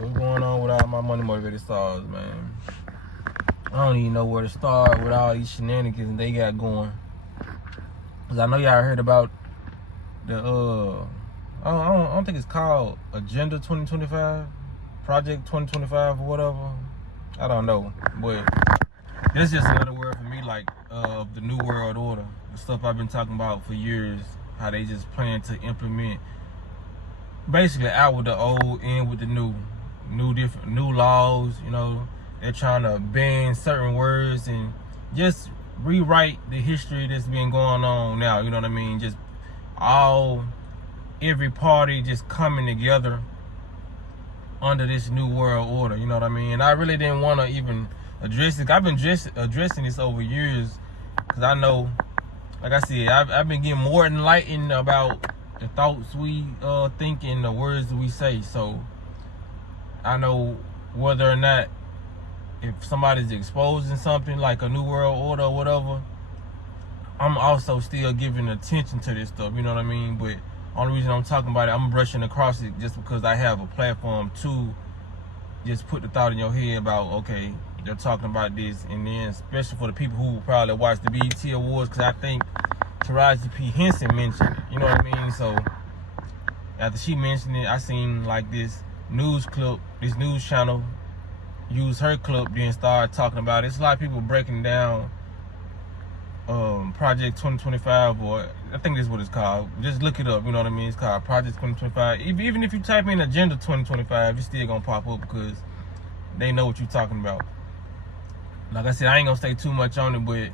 What's going on with all my money motivated stars, man? I don't even know where to start with all these shenanigans they got going. Cause I know y'all heard about the I don't think it's called Agenda 2025, Project 2025 or whatever. I don't know, but it's just another word for me, like the New World Order, the stuff I've been talking about for years. How they just plan to implement, basically out with the old, in with the new laws. You know, they're trying to ban certain words and just rewrite the history that's been going on now. You know what I mean? Just every party just coming together under this new world order. You know what I mean? And I really didn't want to even address it. I've been addressing this over years because I know, like I said, I've been getting more enlightened about the thoughts we think and the words that we say. So I know whether or not, if somebody's exposing something like a new world order or whatever, I'm also still giving attention to this stuff. You know what I mean? But only reason I'm talking about it, I'm brushing across it just because I have a platform to just put the thought in your head about, okay, they're talking about this. And then especially for the people who probably watch the BET Awards, because I think Taraji P. Henson mentioned it. You know what I mean? So after she mentioned it, I seen like this news clip, this news channel use her clip, then start talking about it. It's a lot of people breaking down Project 2025, or I think this is what it's called. Just look it up, you know what I mean? It's called Project 2025. Even if you type in Agenda 2025, it's still gonna pop up because they know what you're talking about. Like I said, I ain't gonna stay too much on it, but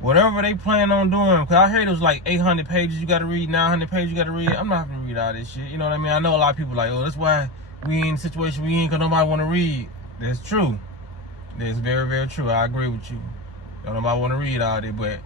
whatever they plan on doing, because I heard it was like 800 pages you gotta read, 900 pages you gotta read. I'm not gonna read all this shit, you know what I mean? I know a lot of people like, oh, that's why we in the situation we in, because nobody wanna read. That's true. That's very, very true. I agree with you. Don't nobody want to read all that, but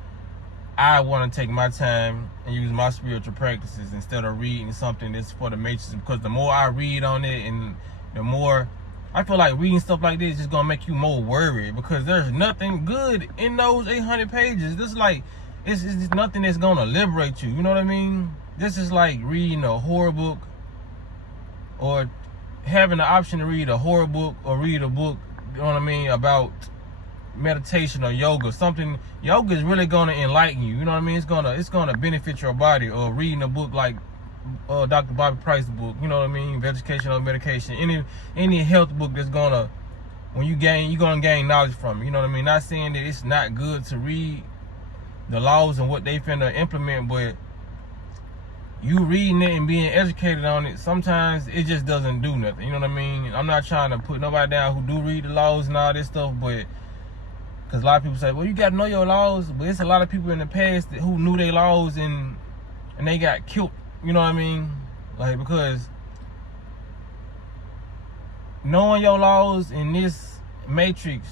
I want to take my time and use my spiritual practices instead of reading something that's for the matrix. Because the more I read on it, and the more I feel like reading stuff like this is gonna make you more worried, because there's nothing good in those 800 pages. This is like it's nothing that's gonna liberate you. You know what I mean? This is like reading a horror book, or having the option to read a horror book or read a book, you know what I mean, about meditation or yoga. Something yoga is really gonna enlighten you. You know what I mean? It's gonna benefit your body. Or reading a book like Dr. Bobby Price's book. You know what I mean? Education or medication. Any health book that's gonna, when you're gonna gain knowledge from it. You know what I mean? Not saying that it's not good to read the laws and what they finna implement, but you reading it and being educated on it, sometimes it just doesn't do nothing. You know what I mean? I'm not trying to put nobody down who do read the laws and all this stuff, but because a lot of people say, well, you got to know your laws, but it's a lot of people in the past who knew their laws and they got killed. You know what I mean? Like, because knowing your laws in this matrix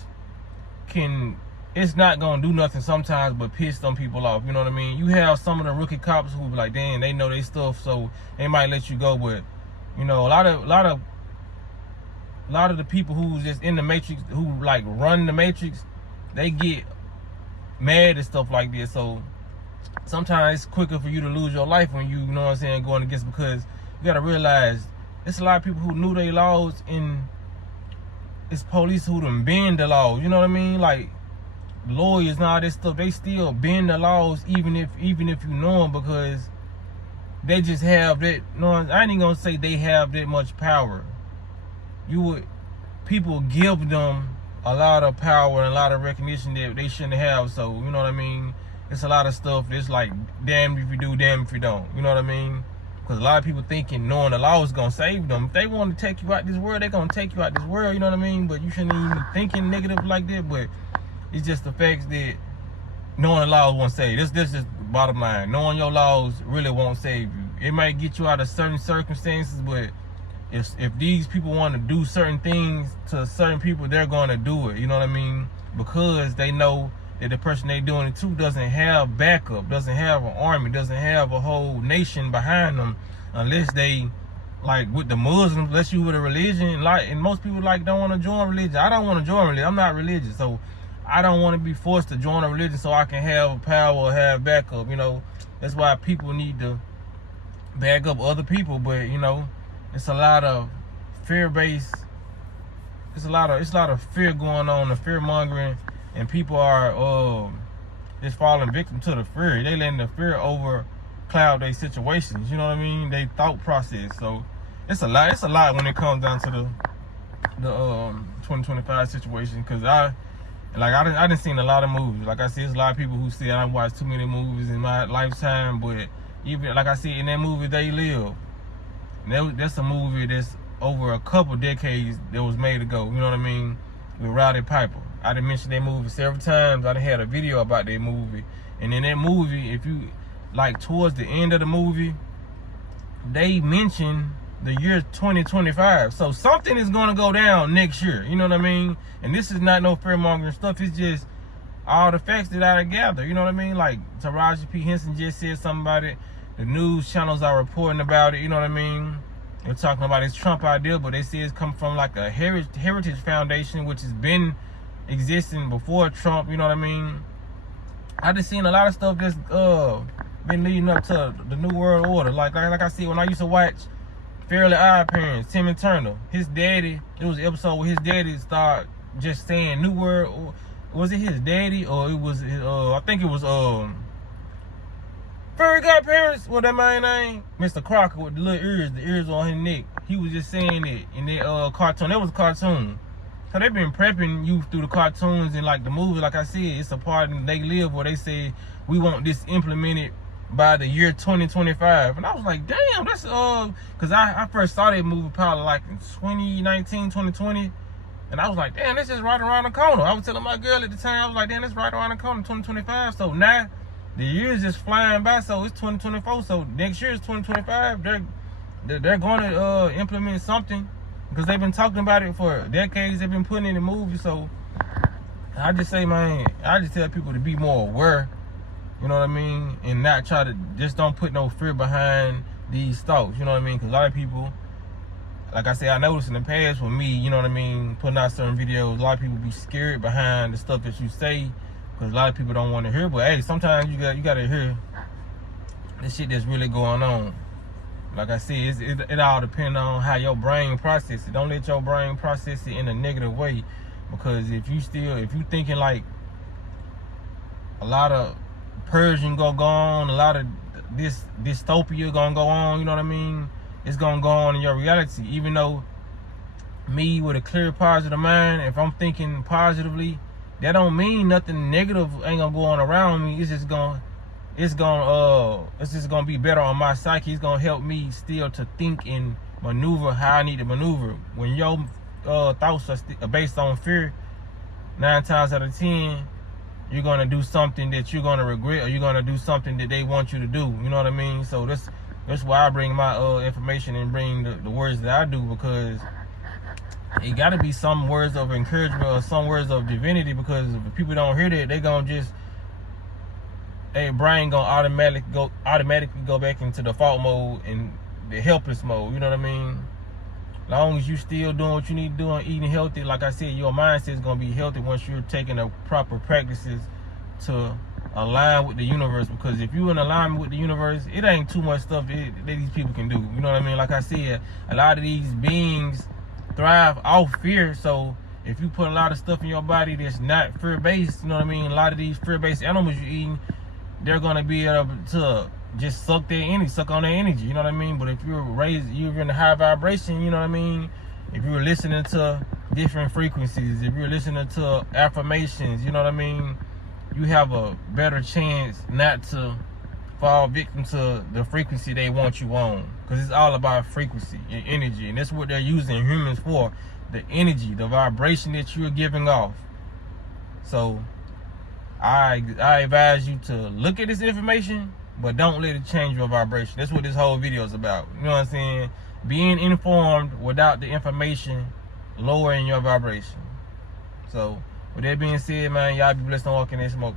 it's not gonna do nothing sometimes but piss some people off. You know what I mean? You have some of the rookie cops who be like, damn, they know their stuff, so they might let you go. But you know, a lot of the people who's just in the matrix, who like run the matrix, they get mad and stuff like this. So sometimes it's quicker for you to lose your life when you know what I'm saying, going against, because you gotta realize it's a lot of people who knew their laws, and it's police who done bend the laws. You know what I mean? Like lawyers and all this stuff, they still bend the laws even if you know them, because they just have that. No, I ain't even gonna say they have that much power. People give them a lot of power and a lot of recognition that they shouldn't have. So you know what I mean? It's a lot of stuff that's like, damn if you do, damn if you don't. You know what I mean? Because a lot of people thinking knowing the law is gonna save them. If they want to take you out this world, they're gonna take you out this world. You know what I mean? But you shouldn't even be thinking negative like that. But it's just the fact that knowing the laws won't save you. This is the bottom line. Knowing your laws really won't save you. It might get you out of certain circumstances, but if these people want to do certain things to certain people, they're going to do it. You know what I mean? Because they know that the person they doing it to doesn't have backup, doesn't have an army, doesn't have a whole nation behind them, unless they, like with the Muslims, unless you with a religion, like, and most people like don't want to join religion. I don't want to join religion. I'm not religious, so I don't want to be forced to join a religion so I can have power or have backup. You know, that's why people need to back up other people. But you know, it's a lot of fear-based. It's a lot of fear going on, the fear mongering, and people are just falling victim to the fear. They letting the fear overcloud their situations. You know what I mean? They thought process. So it's a lot. It's a lot when it comes down to the 2025 situation. Cause I done seen a lot of movies. Like I said, there's a lot of people who say I watched too many movies in my lifetime. But even like I said, in that movie They Live, that's a movie that's over a couple decades that was made ago. You know what I mean? With Roddy Piper. I done mentioned that movie several times. I done had a video about that movie. And in that movie, if you like towards the end of the movie, they mention the year 2025. So something is gonna go down next year. You know what I mean? And this is not no fear mongering stuff. It's just all the facts that I gather. You know what I mean? Like Taraji P. Henson just said something about it. The news channels are reporting about it. You know what I mean? They're talking about this Trump idea, but they say it's come from like a heritage foundation, which has been existing before Trump. You know what I mean? I just seen a lot of stuff that's been leading up to the New World Order. Like I see when I used to watch Fairly Odd Parents, Tim and Turner, his daddy, it was an episode where his daddy started just saying New World. Was it his daddy or it was I think it was Fairy Godparents, what that man name? Mr. Crocker with the little ears, the ears on his neck. He was just saying it in that cartoon. That was a cartoon. So they've been prepping you through the cartoons and like the movie. Like I said, it's a part in They Live where they say we want this implemented by the year 2025. And I was like, damn, that's because I first saw that movie probably like in 2019, 2020. And I was like, damn, this is right around the corner. I was telling my girl at the time, I was like, damn, that's right around the corner, 2025. So now the year is just flying by, so it's 2024. So next year is 2025. They're going to implement something because they've been talking about it for decades. They've been putting it in movies. So I just say, man, I just tell people to be more aware. You know what I mean, and not try to just don't put no fear behind these thoughts. You know what I mean? Because a lot of people, like I said, I noticed in the past with me, you know what I mean, putting out certain videos, a lot of people be scared behind the stuff that you say. Because a lot of people don't want to hear, but hey, sometimes you got to hear the shit that's really going on. Like I said, it all depends on how your brain processes it. Don't let your brain process it in a negative way, because if you thinking like a lot of purging gonna go on, a lot of this dystopia gonna go on, you know what I mean? It's gonna go on in your reality. Even though me with a clear, positive mind, if I'm thinking positively, that don't mean nothing negative ain't gonna go on around me. It's just gonna be better on my psyche. It's gonna help me still to think and maneuver how I need to maneuver. When your thoughts are based on fear, 9 times out of 10, you're gonna do something that you're gonna regret, or you're gonna do something that they want you to do. You know what I mean? So that's why I bring my information and bring the words that I do, because it got to be some words of encouragement or some words of divinity, because if people don't hear that, they gonna just, their brain gonna automatically go back into default mode and the helpless mode. You know what I mean? Long as you still doing what you need to do and eating healthy, like I said, your mindset is gonna be healthy once you're taking the proper practices to align with the universe. Because if you're in alignment with the universe, it ain't too much stuff that these people can do. You know what I mean? Like I said, a lot of these beings thrive off fear. So if you put a lot of stuff in your body that's not fear-based, you know what I mean? A lot of these fear-based animals you're eating, they're gonna be able to just suck on their energy, you know what I mean? But if you're in a high vibration, you know what I mean? If you're listening to different frequencies, if you're listening to affirmations, you know what I mean? You have a better chance not to fall victim to the frequency they want you on. Because it's all about frequency and energy. And that's what they're using humans for. The energy, the vibration that you're giving off. So I advise you to look at this information, but don't let it change your vibration. That's what this whole video is about. You know what I'm saying? Being informed without the information lowering your vibration. So with that being said, man, y'all be blessed and walk in that smoke.